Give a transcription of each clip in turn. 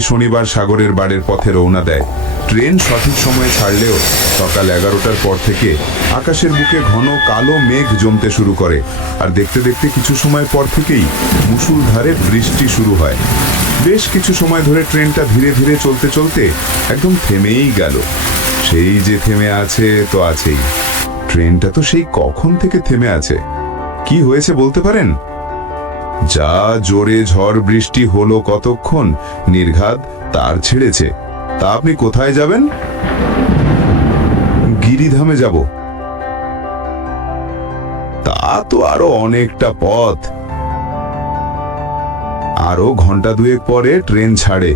শনিবার সাগরের বাড়ির পথে রওনা দেয়। ট্রেন সঠিক সময়ে ছাড়লেও সকাল এগারোটার পর থেকে আকাশের বুকে ঘন কালো মেঘ জমতে শুরু করে। আর দেখতে দেখতে কিছু সময় পর থেকেই মুসুলধারে বৃষ্টি শুরু হয়। বেশ কিছু সময় ধরে ট্রেনটা ধীরে ধীরে চলতে চলতে একদম থেমেই গেল। সেই যে থেমে আছে, তো আছেই। ট্রেনটা তো সেই কখন থেকে থেমে আছে? কি হয়েছে বলতে পারেন? যা জোরে ঝড় বৃষ্টি হলো কতক্ষণ? নির্ঘাত তার ছেড়েছে। তা আপনি কোথায় যাবেন? গিরিধামে যাব। তা তো আরও অনেকটা পথ। আরও ঘণ্টা দুয়েক পরে ট্রেন ছাড়ে।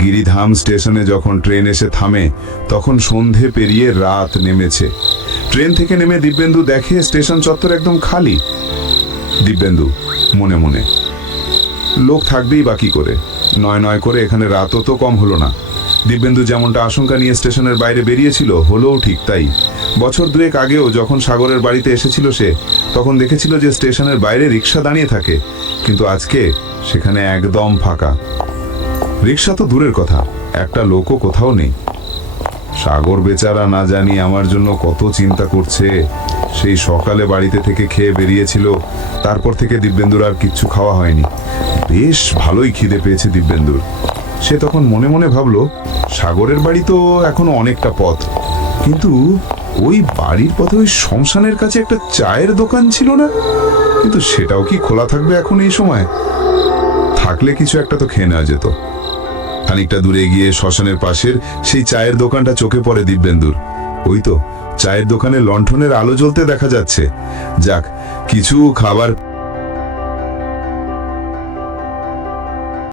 গিরিধাম স্টেশনে যখন ট্রেন এসে থামে, তখন সন্ধে পেরিয়ে রাত নেমেছে। ট্রেন থেকে নেমে দিব্যেন্দু দেখে স্টেশন চত্বর একদম খালি। দিব্যেন্দু মনে মনে। লোক থাকবেই বাকি করে? নয় নয় করে এখানে রাতও তো কম হলো না। দিব্যেন্দু যেমনটা আশঙ্কা নিয়ে স্টেশনের বাইরে বেরিয়েছিল, হলোও ঠিক তাই। বছর দুয়েক আগেও যখন সাগরের বাড়িতে এসেছিল সে, তখন দেখেছিল যে স্টেশনের বাইরে রিক্সা দাঁড়িয়ে থাকে। কিন্তু আজকে সেখানে একদম ফাঁকা। রিক্সা তো দূরের কথা, একটা লোকও কোথাও নেই। সাগর বেচারা না জানি আমার জন্য কত চিন্তা করছে। সেই সকালে বাড়িতে থেকে খেয়ে বেরিয়েছিল, তারপর থেকে দিব্যেন্দুর আর কিচ্ছু খাওয়া হয়নি। বেশ ভালোই খিদে পেয়েছে দিব্যেন্দুর। সে তখন মনে মনে ভাবলো, সাগরের বাড়ি তো এখনও অনেকটা পথ। কিন্তু ওই বাড়ির পথে ওই শ্মশানের কাছে একটা চায়ের দোকান ছিল না? কিন্তু সেটাও কি খোলা থাকবে এখন এই সময়? থাকলে কিছু একটা তো খেয়ে নেওয়া যেত। খানিকটা দূরে গিয়ে শ্মশানের পাশের সেই চায়ের দোকানটা চোখে পড়ে দিব্যেন্দুর। ওই তো, চায়ের দোকানে লণ্ঠনের আলো জ্বলতে দেখা যাচ্ছে। যাক, কিছু খাবার